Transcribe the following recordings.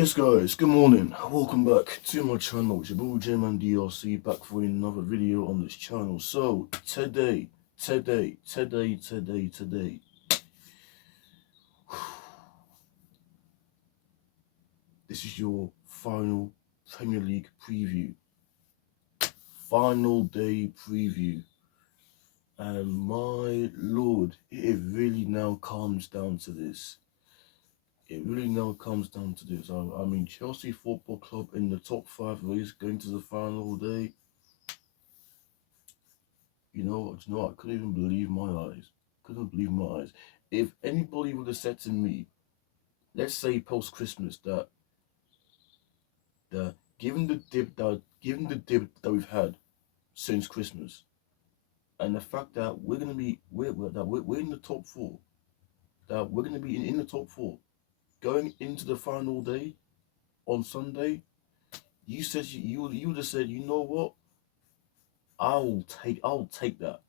Yes guys, good morning. Welcome back to my channel. It's your boy J-Man DRC back for another video on this channel. So today, this is your final Premier League preview. Final day preview. And my lord, it really now comes down to this. It really now comes down to this. I mean, Chelsea Football Club in the top 5 race going to the final day. You know, I couldn't even believe my eyes. Couldn't believe my eyes. If anybody would have said to me, let's say post Christmas, that given the dip that we've had since Christmas, and the fact that we're in the top 4, that we're gonna be in the top 4, going into the final day on Sunday, you would have said, you know what, I'll take that.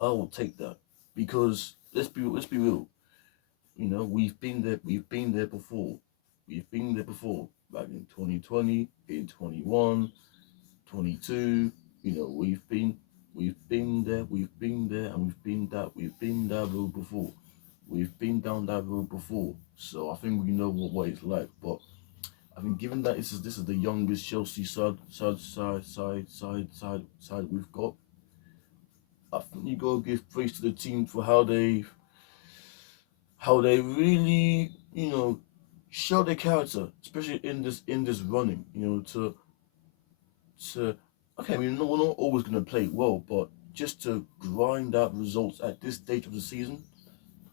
I will take that, because let's be real. You know, we've been there before. We've been there before. Back in 2020, in 21, 22. You know, we've been there, and we've been that road before. We've been down that road before. So I think we know what it's like. But I think given that this is the youngest Chelsea side we've got, I think you gotta give praise to the team for how they really, show their character, especially in this running. To okay, we're not always gonna play well, but just to grind out results at this stage of the season,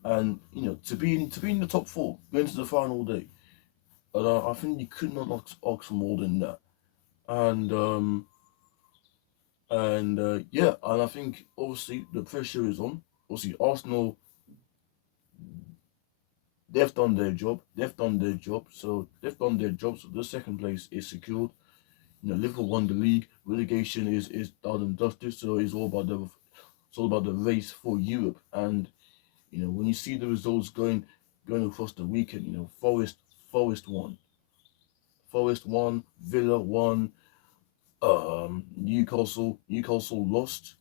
and to be in the top 4 going to the final day, and I think you could not ask for more than that. And yeah, and I think obviously the pressure is on. Obviously, Arsenal, they've done their job. So the second place is secured. Liverpool won the league. Relegation is done and dusted. So it's all about the race for Europe. And when you see the results going across the weekend, Forest won. Villa won. Newcastle lost.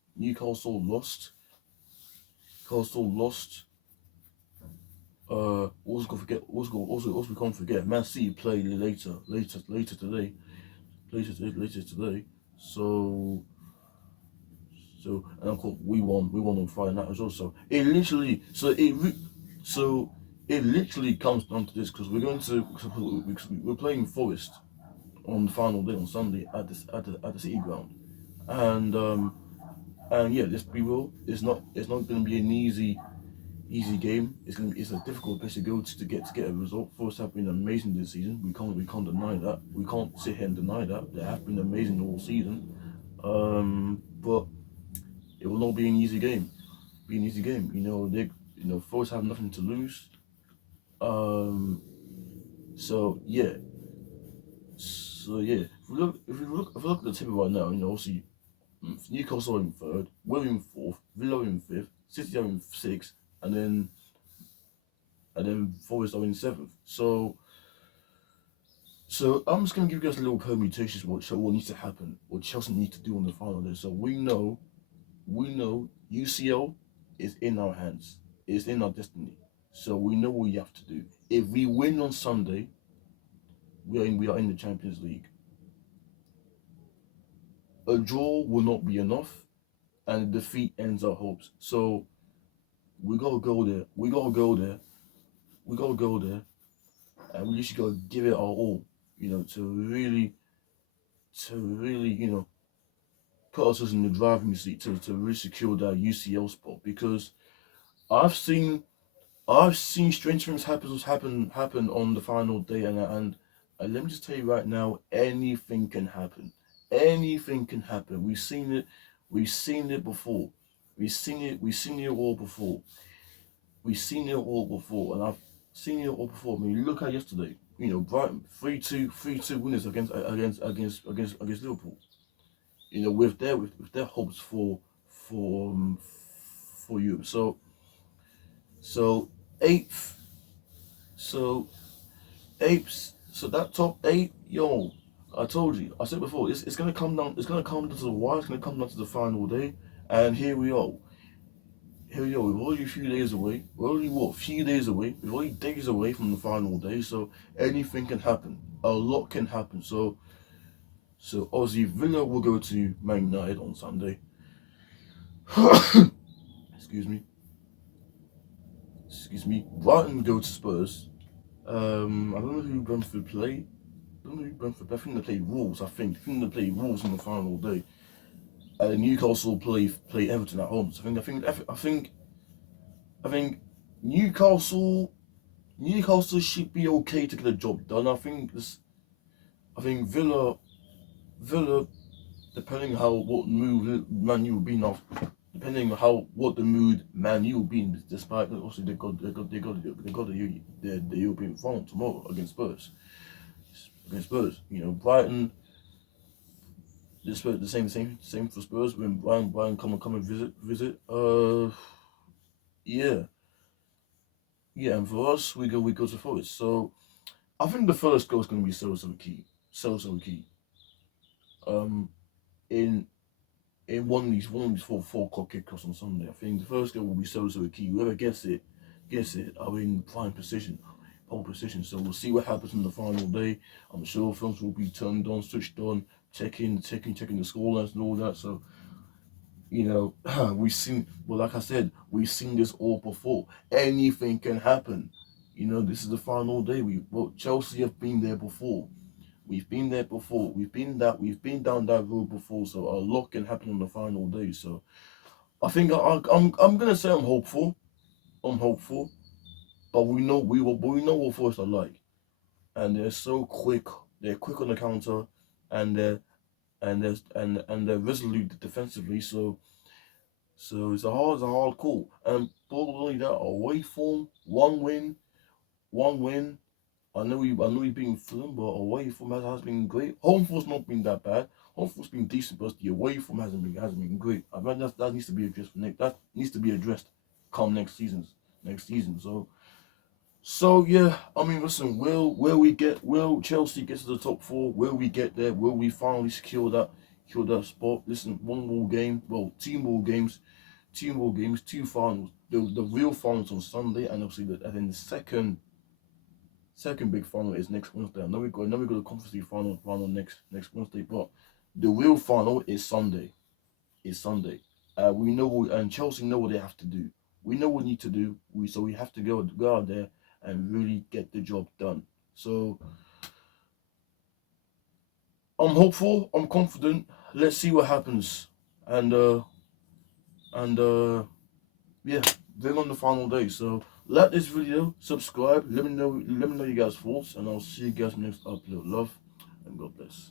Also we can't forget, Man City play later today. So and of course we won on Friday night as well. So it literally comes down to this, because we're playing Forest on the final day on Sunday at the City ground, and yeah, let's be real, it's not going to be an easy game. It's a difficult place to go to get a result. Forest have been amazing this season. We can't deny that. We can't sit here and deny that. They have been amazing all season. But it will not be an easy game. Forest have nothing to lose. So yeah. If we look at the table right now, obviously Newcastle are in 3rd, we're in 4th, Villa are in 5th, City are in 6th, and then Forest are in 7th. So I'm just gonna give you guys a little permutations what needs to happen, what Chelsea need to do on the final day. So we know UCL is in our hands. It's in our destiny. So we know what we have to do. If we win on Sunday, we are in the Champions League. A draw will not be enough, and defeat ends our hopes. So we gotta go there. And we just gotta give it our all, to really, put ourselves in the driving seat to really secure that UCL spot. Because I've seen strange things happen on the final day, and let me just tell you right now, anything can happen. Anything can happen. We've seen it before. We've seen it all before. And I've seen it all before. I mean, look at yesterday. Brighton 3-2 winners against Liverpool. With their hopes for Europe. So eighth. So eighth. So that top eight, yo, I told you, I said before, it's gonna come down. It's gonna come down to the wire. It's gonna come down to the final day, and here we are. Here we are. We're only a few days away. We're only what, few days away. We're only days away from the final day. So anything can happen. A lot can happen. So obviously Villa will go to Man United on Sunday. Excuse me. Excuse me. Brighton go to Spurs. I don't know who Brentford play. I don't know who Brentford. I think they play Wolves. I think they play Wolves on the final day. Newcastle play Everton at home. So I think Newcastle should be okay to get the job done. I think Villa, depending how what mood Man U will be now, depending on how what the mood Man U will be in, despite also they got the European final tomorrow against Spurs. You know, Brighton. The same for Spurs when Brian come and visit. Yeah, and for us we go to Forest. So I think the first goal is going to be so key. Um, in one of these 4 o'clock kickoffs on Sunday. I think the first goal will be so key. Whoever gets it are in pole position. So we'll see what happens on the final day. I'm sure films will be turned on, switched on, checking the scorelines and all that. So you know, like I said, we've seen this all before. Anything can happen. You know, this is the final day. Chelsea have been there before. We've been there before. We've been down that road before. So a lot can happen on the final day. So I think I'm gonna say I'm hopeful. But we know what Forest are like, and they're so quick. They're quick on the counter, and they're resolute defensively. So it's a hard call. And not only that, away form, one win. I know we've been Fulham, but away form has been great. Home form's not been that bad. Home form's been decent, but the away form hasn't been great. I mean that needs to be addressed That needs to be addressed come next season. So yeah, I mean listen, will Chelsea get to the top 4? Will we get there? Will we finally secure that spot? Listen, two more games, 2 finals. The real finals on Sunday, and obviously then the second big final is next Wednesday. I know we got the Conference League final next Wednesday, but the real final is Sunday. We know, and Chelsea know what they have to do. We know what we need to do. We have to go out there and really get the job done. So I'm hopeful. I'm confident. Let's see what happens. And yeah, then on the final day. So like this video, subscribe. Let me know your guys' thoughts, and I'll see you guys next upload. Love and God bless.